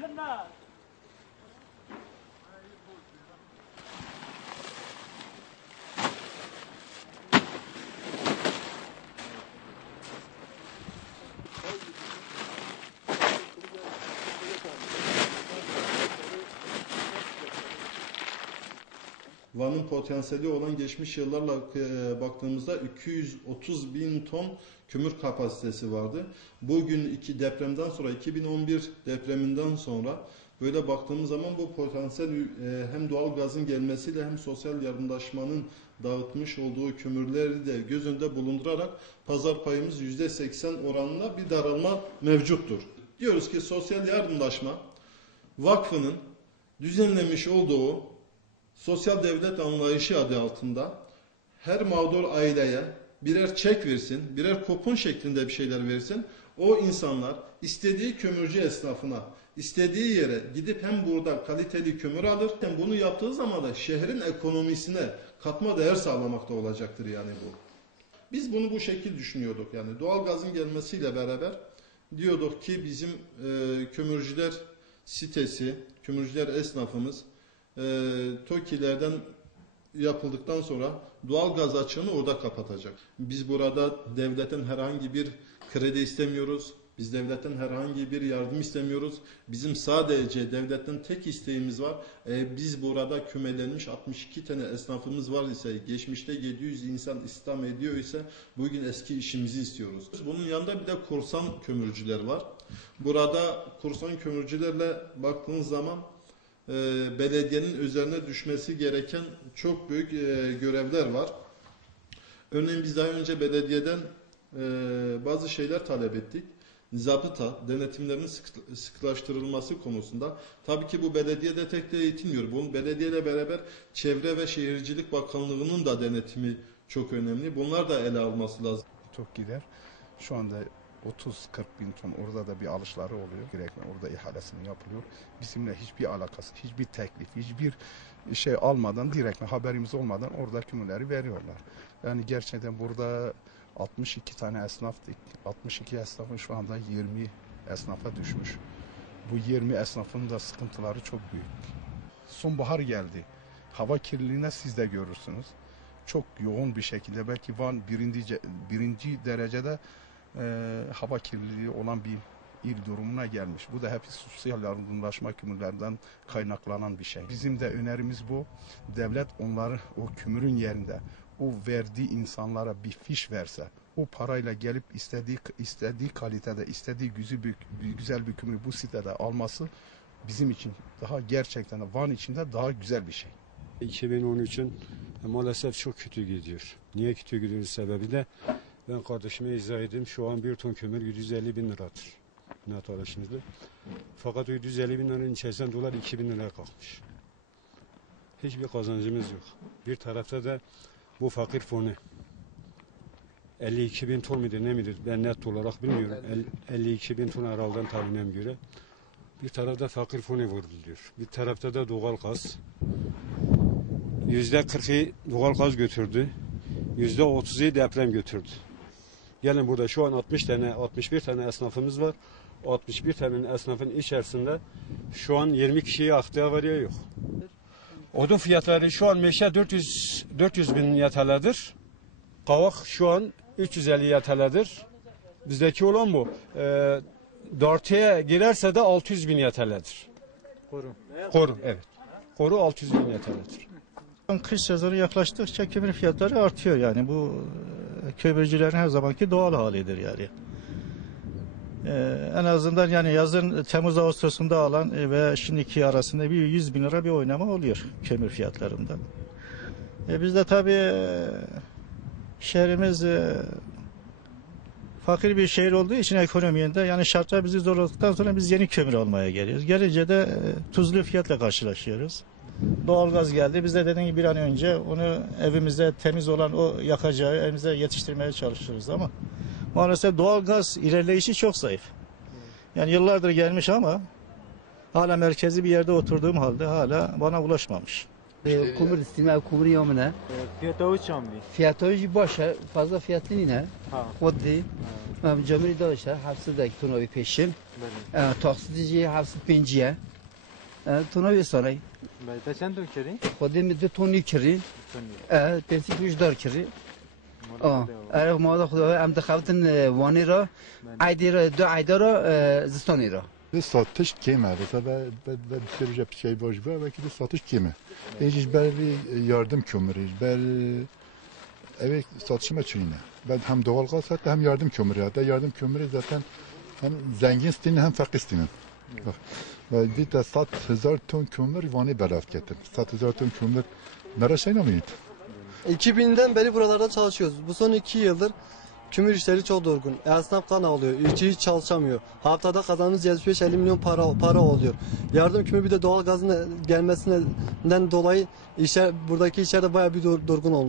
ขึ้ Van'ın potansiyeli olan geçmiş yıllarla e, baktığımızda 230 bin ton kömür kapasitesi vardı. Bugün iki depremden sonra 2011 depreminden sonra böyle baktığımız zaman bu potansiyel e, hem doğal gazın gelmesiyle hem sosyal yardımlaşmanın dağıtmış olduğu kömürleri de göz önünde bulundurarak pazar payımız %80 oranında bir daralma mevcuttur. Diyoruz ki sosyal yardımlaşma vakfının düzenlemiş olduğu sosyal devlet anlayışı adı altında her mağdur aileye birer çek versin, birer kupon şeklinde bir şeyler versin. O insanlar istediği kömürcü esnafına, istediği yere gidip hem burada kaliteli kömür alır hem bunu yaptığı zaman da şehrin ekonomisine katma değer sağlamakta olacaktır yani bu. Biz bunu bu şekil düşünüyorduk yani doğal gazın gelmesiyle beraber diyorduk ki bizim e, kömürcüler sitesi, kömürcüler esnafımız e, TOKİ'lerden yapıldıktan sonra doğal gaz açığını orada kapatacak. Biz burada devletin herhangi bir kredi istemiyoruz. Biz devletten herhangi bir yardım istemiyoruz. Bizim sadece devletten tek isteğimiz var. E, biz burada kümelenmiş 62 tane esnafımız var ise, geçmişte 700 insan istihdam ediyor ise bugün eski işimizi istiyoruz. Bunun yanında bir de korsan kömürcüler var. Burada korsan kömürcülerle baktığınız zaman e, belediyenin üzerine düşmesi gereken çok büyük e, görevler var. Örneğin biz daha önce belediyeden e, bazı şeyler talep ettik. Zabıta, denetimlerin sık- sıklaştırılması konusunda. Tabii ki bu belediyede tek de yetinmiyor. Bunun belediyeyle beraber Çevre ve Şehircilik Bakanlığı'nın da denetimi çok önemli. Bunlar da ele alması lazım. çok gider. Şu anda 30-40 bin ton orada da bir alışları oluyor. Direktmen orada ihalesini yapılıyor. Bizimle hiçbir alakası, hiçbir teklif, hiçbir şey almadan, direktmen haberimiz olmadan orada kümüleri veriyorlar. Yani gerçekten burada 62 tane esnaftık. 62 esnafın şu anda 20 esnafa düşmüş. Bu 20 esnafın da sıkıntıları çok büyük. Sonbahar geldi. Hava kirliliğine siz de görürsünüz çok yoğun bir şekilde belki Van birinci, birinci derecede e, hava kirliliği olan bir il durumuna gelmiş. Bu da hep sosyal yardımlaşma kümürlerden kaynaklanan bir şey. Bizim de önerimiz bu. Devlet onları o kümürün yerinde o verdiği insanlara bir fiş verse, o parayla gelip istediği istediği kalitede, istediği güzel bir, güzel bir kümürü bu sitede alması bizim için daha gerçekten Van içinde daha güzel bir şey. 2013'ün maalesef çok kötü gidiyor. Niye kötü gidiyor sebebi de ben kardeşime izah edeyim. Şu an bir ton kömür 750 bin liradır. Net alışımızda. Fakat o 750 bin liranın içerisinden dolar 2000 liraya kalkmış. Hiçbir kazancımız yok. Bir tarafta da bu fakir fonu. 52 bin ton midir ne midir ben net olarak bilmiyorum. El- 52 bin ton herhalde tahminem göre. Bir tarafta fakir fonu vuruluyor. Bir tarafta da doğal gaz. Yüzde 40'ı doğal gaz götürdü. Yüzde 30'u deprem götürdü. Gelin burada şu an 60 tane, 61 tane esnafımız var. 61 tane esnafın içerisinde şu an 20 kişiye aktığa varıyor yok. Odun fiyatları şu an meşe 400 400 bin YTL'dir. Kavak şu an 350 YTL'dir. Bizdeki olan bu. Ee, Dartıya girerse de 600 bin YTL'dir. Koru. Koru evet. Koru 600 bin YTL'dir. Kış sezonu yaklaştıkça kömür fiyatları artıyor yani bu kömürcülerin her zamanki doğal halidir yani. Ee, en azından yani yazın Temmuz Ağustos'unda alan e, ve şimdiki arasında bir 100 bin lira bir oynama oluyor kömür fiyatlarında. E, biz de tabii e, şehrimiz e, fakir bir şehir olduğu için ekonomide yani şartlar bizi zorladıktan sonra biz yeni kömür almaya geliyoruz. Gelince de e, tuzlu fiyatla karşılaşıyoruz doğalgaz geldi. Biz de dediğim gibi bir an önce onu evimizde temiz olan o yakacağı evimize yetiştirmeye çalışıyoruz ama maalesef doğalgaz ilerleyişi çok zayıf. Yani yıllardır gelmiş ama hala merkezi bir yerde oturduğum halde hala bana ulaşmamış. Ee, kumur istimali kumur yomuna. Fiyatı uçan bir. Fiyatı uçan başa fazla fiyatlı yine. Koddi. Cemil ee, Dağışlar hapsıdaki tunovi peşin. Ee, Taksidici hapsıd penciye. تو نو وساری مې ته څنګه کړی خو دې مې دې تو نې کړی ا دار کړی ا اره ما دو خدا هم ته وانی را ایدی را دو ایدا را زستانی را دې ساتش کیمه ده تا به به سر جه پچای واج به و کی دې ساتش کیمه دې چې بل یاردم کومری بر، اوی ساتش مچینه بعد هم دوال قاصد هم یاردم کومری ده یاردم کومری زاتن هم زنگین ستین هم فقیر De sat hızar ton kömür vani beraf getir. Sat hızar ton kömür nara ne miydi? 2000'den beri buralarda çalışıyoruz. Bu son iki yıldır kümür işleri çok durgun. Esnaf kan alıyor. İşçi hiç çalışamıyor. Haftada kazandığımız 75-50 milyon para para oluyor. Yardım kümür bir de doğal gazın gelmesinden dolayı işler, buradaki işler de bayağı bir dur- durgun olmuş.